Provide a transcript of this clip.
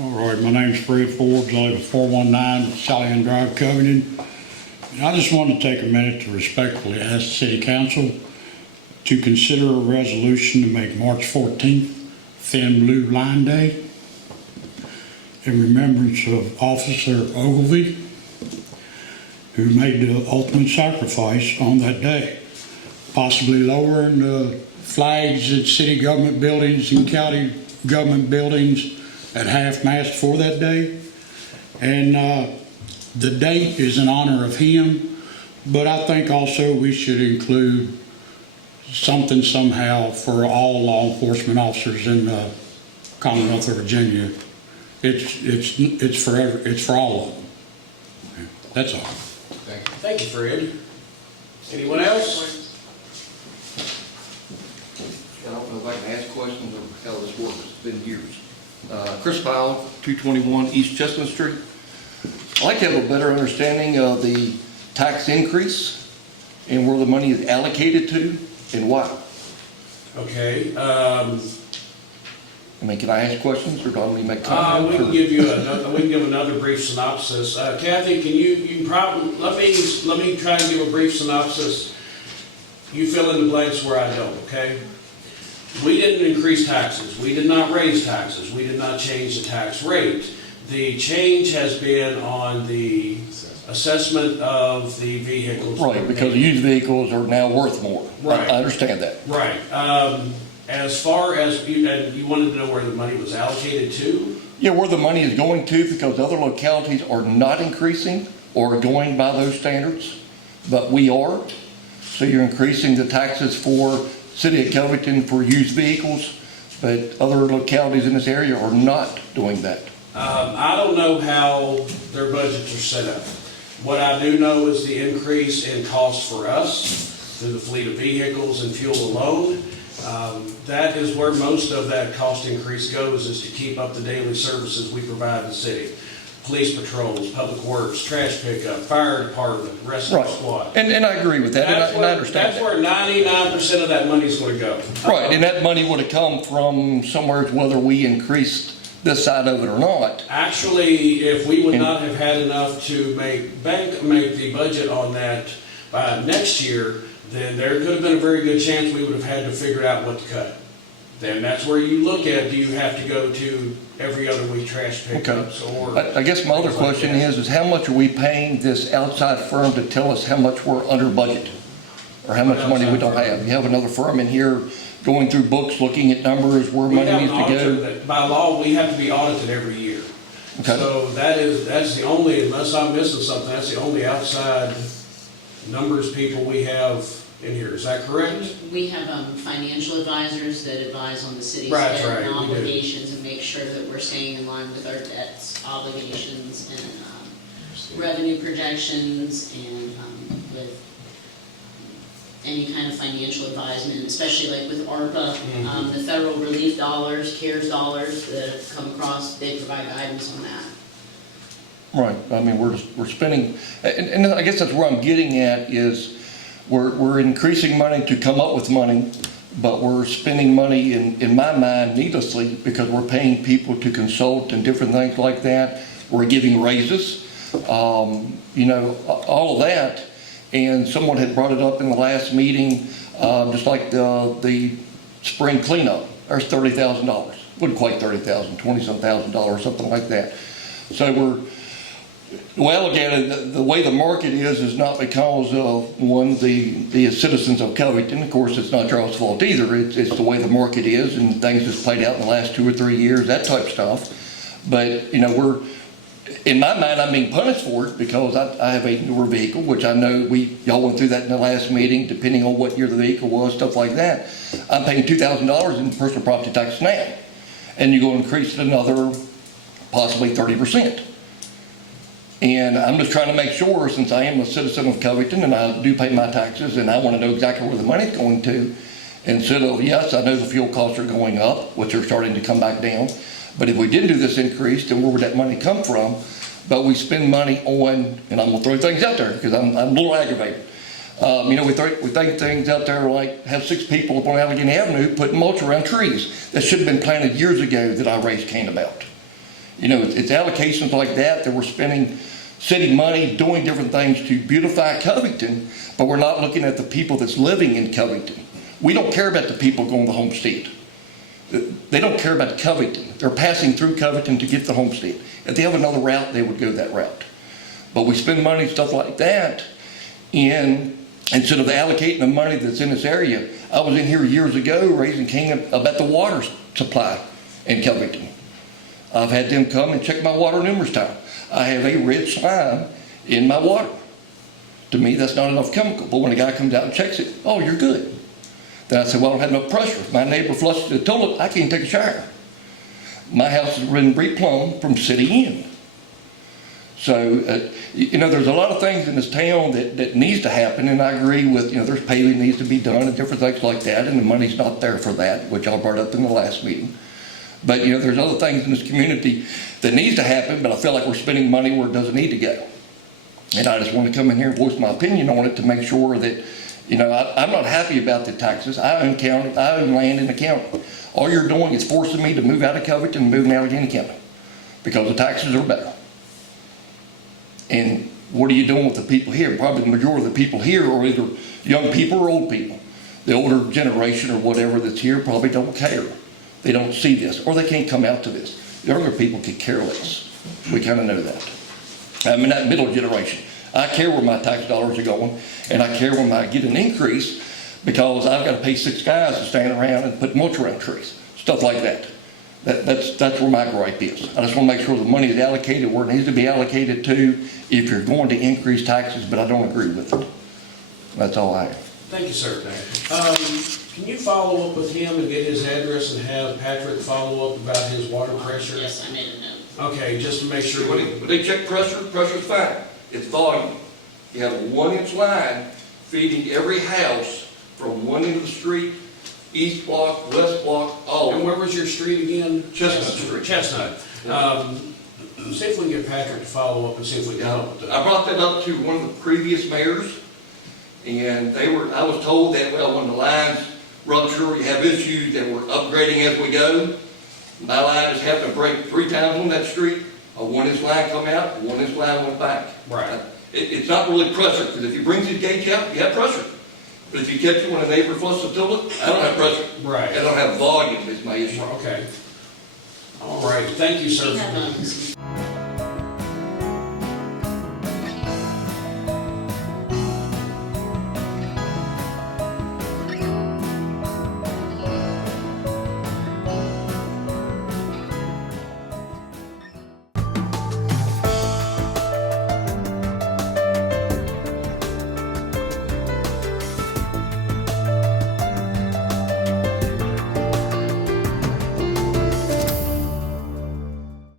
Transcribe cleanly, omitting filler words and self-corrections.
All right, my name's Fred Forbes. I live at 419 Sally Drive, Covington. And I just wanted to take a minute to respectfully ask the City Council to consider a resolution to make March 14th Thin Blue Line Day in remembrance of Officer Ogilvy, who made the ultimate sacrifice on that day, possibly lowering the flags at city government buildings and county government buildings at half-mast for that day. And the date is in honor of him, but I think also we should include something somehow for all law enforcement officers in the Commonwealth of Virginia. It's for all of them. That's all. Thank you, Fred. Anyone else? I don't know if I can ask questions or how this works. It's been years. Chris Pyle, 221 East Chestnut Street. I'd like to have a better understanding of the tax increase and where the money is allocated to and why. Okay. I mean, can I ask questions or do I need to make comments? We can give another brief synopsis. Kathy, can you probably let me try and give a brief synopsis. You fill in the blanks where I don't. Okay. We didn't increase taxes. We did not raise taxes. We did not change the tax rate. The change has been on the assessment of the vehicles. Right, because used vehicles are now worth more. Right. I understand that. Right. As far as you wanted to know where the money was allocated to? Yeah, where the money is going to, because other localities are not increasing or going by those standards, but we are. So you're increasing the taxes for City of Covington for used vehicles, but other localities in this area are not doing that. I don't know how their budgets are set up. What I do know is the increase in cost for us through the fleet of vehicles and fuel alone. That is where most of that cost increase goes, is to keep up the daily services we provide the city. Police patrols, public works, trash pickup, fire department, rescue squad. And I agree with that, and I understand that's where 99% of that money is going to go. Right, and that money would have come from somewhere, whether we increased this side of it or not. Actually, if we would not have had enough to make the budget on that by next year, then there could have been a very good chance we would have had to figure out what to cut. Then that's where you look at, do you have to go to every other week trash pickups? Okay. Or I guess my other question is how much are we paying this outside firm to tell us how much we're under budget? Or how much money we don't have? You have another firm in here going through books, looking at numbers, where money needs to go? By law, we have to be audited every year. Okay. So that's the only, unless I'm missing something, that's the only outside numbers people we have in here. Is that correct? We have financial advisors that advise on the city's Right, debt right, and we do. obligations and make sure that we're staying in line with our debts, obligations, and revenue projections, and with any kind of financial advisement, especially like with ARPA, the federal relief dollars, CARES dollars that have come across, they provide guidance on that. Right, I mean, we're spending, and I guess that's where I'm getting at is we're increasing money to come up with money, but we're spending money in my mind needlessly because we're paying people to consult and different things like that. We're giving raises, you know, all of that. And someone had brought it up in the last meeting, just like the spring cleanup. There's $30,000. Wouldn't quite $30,000, $20-some thousand, something like that. So well, again, the way the market is not because of the citizens of Covington. Of course, it's not Charles' fault either. It's the way the market is, and things that's played out in the last 2 or 3 years, that type of stuff. But you know, in my mind, I'm being punished for it because I have a newer vehicle, which I know y'all went through that in the last meeting, depending on what year the vehicle was, stuff like that. I'm paying $2,000 in personal property tax now, and you're going to increase it another possibly 30%. And I'm just trying to make sure, since I am a citizen of Covington and I do pay my taxes and I want to know exactly where the money's going to, instead of, yes, I know the fuel costs are going up, which are starting to come back down, but if we didn't do this increase, then where would that money come from? But we spend money on, and I'm going to throw things out there because I'm a little aggravated. You know, we think things out there like have 6 people up on Allegheny Avenue putting mulch around trees that should have been planted years ago that I raised Cain about. You know, it's allocations like that we're spending city money doing different things to beautify Covington, but we're not looking at the people that's living in Covington. We don't care about the people going to Homestead. They don't care about Covington. They're passing through Covington to get to Homestead. If they have another route, they would go that route. But we spend money, stuff like that, instead of allocating the money that's in this area. I was in here years ago raising King about the water supply in Covington. I've had them come and check my water numerous times. I have a red slime in my water. To me, that's not enough chemical. But when a guy comes out and checks it, oh, you're good. Then I said, well, I don't have enough pressure. If my neighbor flushes the toilet, I can't take a shower. My house has been replumbed from city in. So, you know, there's a lot of things in this town that needs to happen, and I agree with, you know, there's paving needs to be done and different things like that, and the money's not there for that, which I brought up in the last meeting. But, you know, there's other things in this community that needs to happen, but I feel like we're spending money where it doesn't need to go. And I just want to come in here and voice my opinion on it to make sure that, you know, I'm not happy about the taxes. I own county, I own land in the county. All you're doing is forcing me to move out of Covington and move me out of any county because the taxes are better. And what are you doing with the people here? Probably the majority of the people here are either young people or old people. The older generation or whatever that's here probably don't care. They don't see this, or they can't come out to this. Younger people could care less. We kind of know that. I'm in that middle generation. I care where my tax dollars are going, and I care when I get an increase because I've got to pay 6 guys to stand around and put mulch around trees, stuff like that. That's where my gripe is. I just want to make sure the money is allocated where it needs to be allocated to if you're going to increase taxes, but I don't agree with it. That's all I have. Thank you, sir. Can you follow up with him and get his address and have Patrick follow up about his water pressure? Yes, I made a note. Okay, just to make sure. When they check pressure, pressure's fine. It's volume. You have a 1-inch line feeding every house from one end of the street, east block, west block, all And of where it. was your street again? Chestnut Street. Chestnut. See if we can get Patrick to follow up and see if we can help with that. I brought that up to one of the previous mayors, and I was told that, well, when the lines rupture, you have issues that we're upgrading as we go. My line just happened to break 3 times on that street. A 1-inch line come out, a 1-inch line went back. Right. It's not really pressure, because if you bring the gauge out, you have pressure. But if you catch it when a neighbor flushes the toilet, I don't have pressure. Right. I don't have volume is my issue. Okay. All right. Thank you, sir. We have,